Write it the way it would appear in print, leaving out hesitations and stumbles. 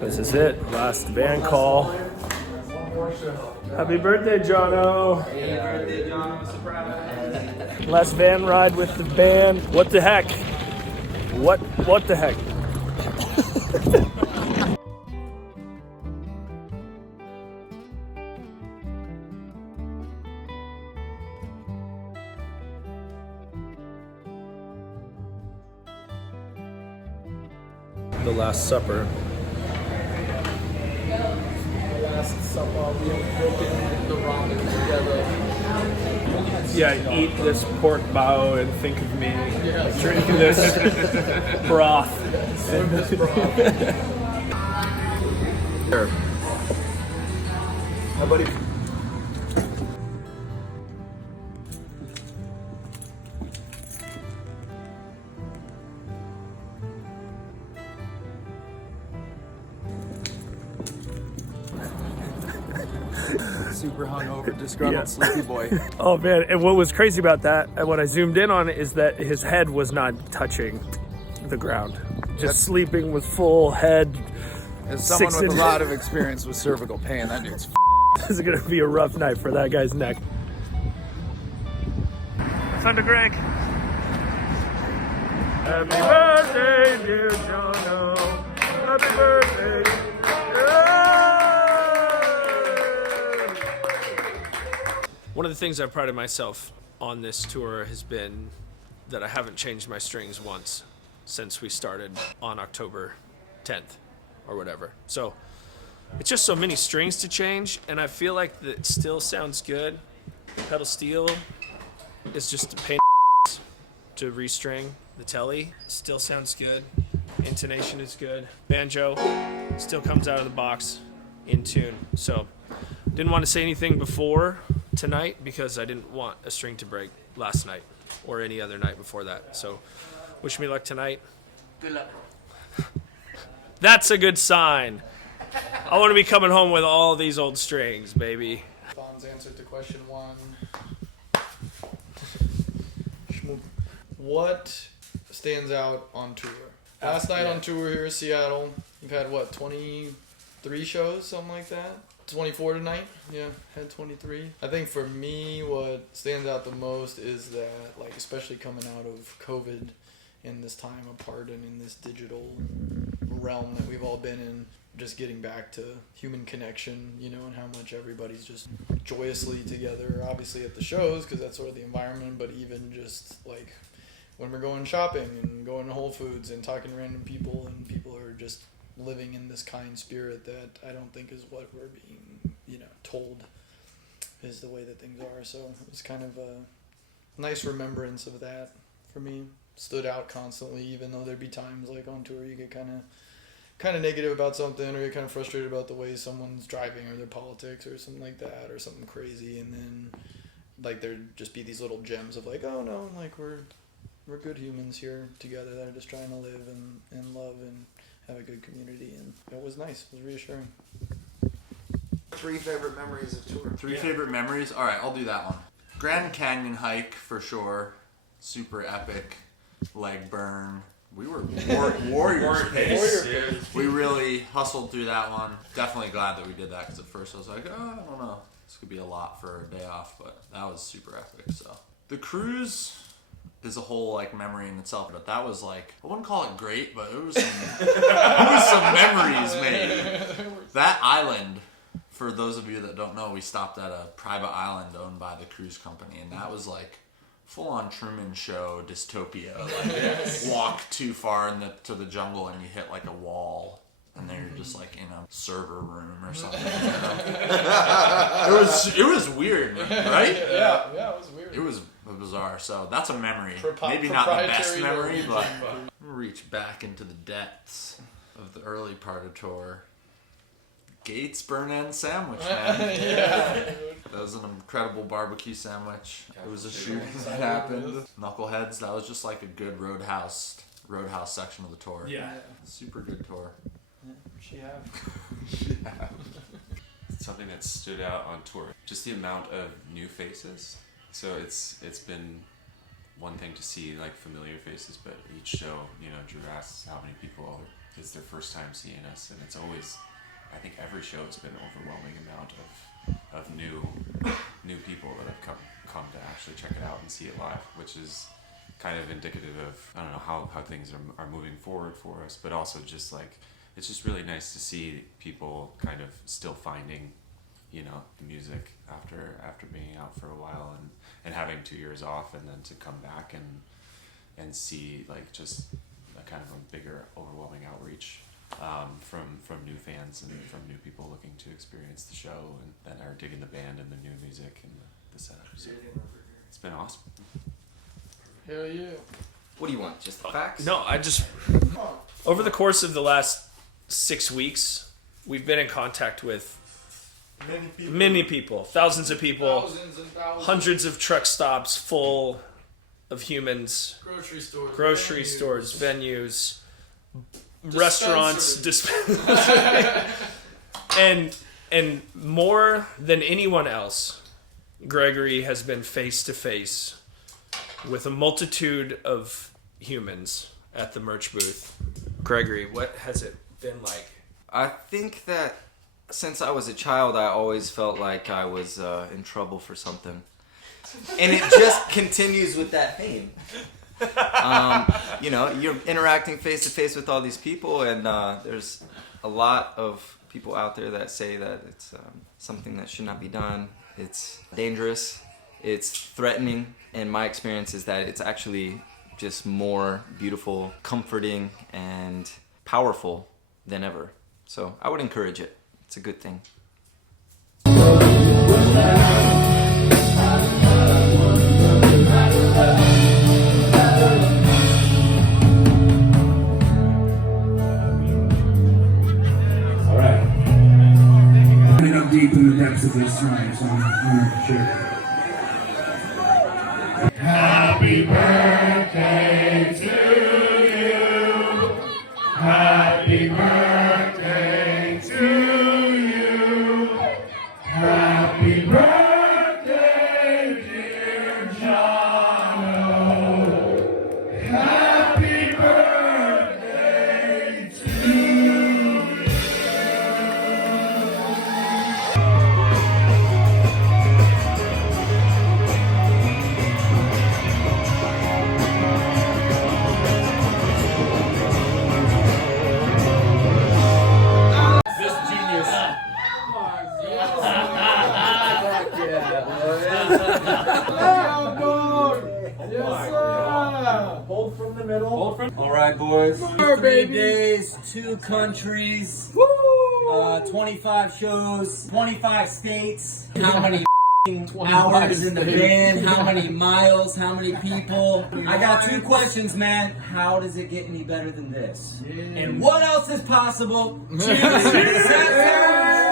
This is it. Last van call. Happy birthday, JONO. Happy birthday, JONO. Surprise. Last van ride with the band. What the heck? What the heck? The Last Supper. The Last Supper, we have broken the ramen together. Yeah, eat this pork bow and think of me. Yes. Drinking this broth. This broth. Here. Hi, buddy. Super hungover, disgruntled, sleepy boy. Oh man, and what was crazy about that, and when I zoomed in on it, is that his head was not touching the ground. Just sleeping with full head. As someone 6 with a inches. lot of experience with cervical pain, that dude's This is gonna be a rough night for that guy's neck. Thunder Greg. Happy birthday, dear JONO. Happy birthday. One of the things I've prided myself on this tour has been that I haven't changed my strings once since we started on October 10th or whatever. So it's just so many strings to change, and I feel like it still sounds good. Pedal steel is just a pain to restring. The telly still sounds good. Intonation is good. Banjo still comes out of the box in tune. So didn't want to say anything before tonight because I didn't want a string to break last night or any other night before that. So wish me luck tonight. Good luck. That's a good sign. I want to be coming home with all these old strings, baby. Don's answer to question 1. What stands out on tour? Last night on tour here in Seattle, you've had what, 23 shows, something like that? 24 tonight? Yeah, had 23. I think for me, what stands out the most is that, like, especially coming out of COVID in this time apart and in this digital realm that we've all been in, just getting back to human connection, you know, and how much everybody's just joyously together, obviously at the shows, because that's sort of the environment, but even just, like, when we're going shopping and going to Whole Foods and talking to random people, and people are just living in this kind spirit that I don't think is what we're being, you know, told is the way that things are. So it was kind of a nice remembrance of that for me. Stood out constantly, even though there'd be times like on tour you get kind of negative about something, or you're kind of frustrated about the way someone's driving or their politics or something like that, or something crazy, and then like there'd just be these little gems of like, oh no, like we're good humans here together that are just trying to live and love and have a good community, and it was nice. It was reassuring. 3 favorite memories of tour. 3 favorite memories? Alright, I'll do that one. Grand Canyon hike for sure. Super epic. Leg burn. We were warriors pace. We really hustled through that one. Definitely glad that we did that, because at first I was like, oh, I don't know. This could be a lot for a day off, but that was super epic. So the cruise is a whole like memory in itself, but that was like, I wouldn't call it great, but it was some memories made. That island, for those of you that don't know, we stopped at a private island owned by the cruise company, and that was like full-on Truman Show dystopia. Like, walk too far to the jungle and you hit like a wall, and then you're just like in a server room or something. It was weird, right? Yeah, it was weird. It was bizarre. So that's a memory. Maybe not the best memory, but reach back into the depths of the early part of tour. Gates burn-end sandwich, man. Yeah. That was an incredible barbecue sandwich. It was a shoot that happened. Knuckleheads, that was just like a good roadhouse section of the tour. Yeah. Super good tour. She have. Something that stood out on tour, just the amount of new faces. So it's been one thing to see like familiar faces, but each show, Drew asks how many people it's their first time seeing us, and it's always, I think every show has been an overwhelming amount of new people that have come to actually check it out and see it live, which is kind of indicative of, I don't know, how things are moving forward for us, but also just like, it's just really nice to see people kind of still finding, you know, the music after being out for a while and having 2 years off, and then to come back and see like just a kind of a bigger, overwhelming outreach from new fans and from new people looking to experience the show and that are digging the band and the new music and the setup. So it's been awesome. Hell yeah. What do you want? Just the facts? No, over the course of the last 6 weeks, we've been in contact with many people, thousands of people, Thousands and thousands. hundreds of truck stops full of humans, Grocery stores, venues, restaurants, and more than anyone else, Gregory has been face to face with a multitude of humans at the merch booth. Gregory, what has it been like? I think that since I was a child, I always felt like I was in trouble for something. And it just continues with that theme. You know, you're interacting face to face with all these people, and there's a lot of people out there that say that it's something that should not be done. It's dangerous. It's threatening. And my experience is that it's actually just more beautiful, comforting, and powerful than ever. So I would encourage it. It's a good thing. I'm deep in the depths of this tonight, so I'm sure. Happy birthday to you. Happy birthday to you. Happy birthday, dear JONO. Happy birthday to you. All right, boys. 3 days, 2 countries, 25 shows, 25 states. How many hours in the van? How many miles? How many people? I got 2 questions, man. How does it get any better than this? And what else is possible? Cheers!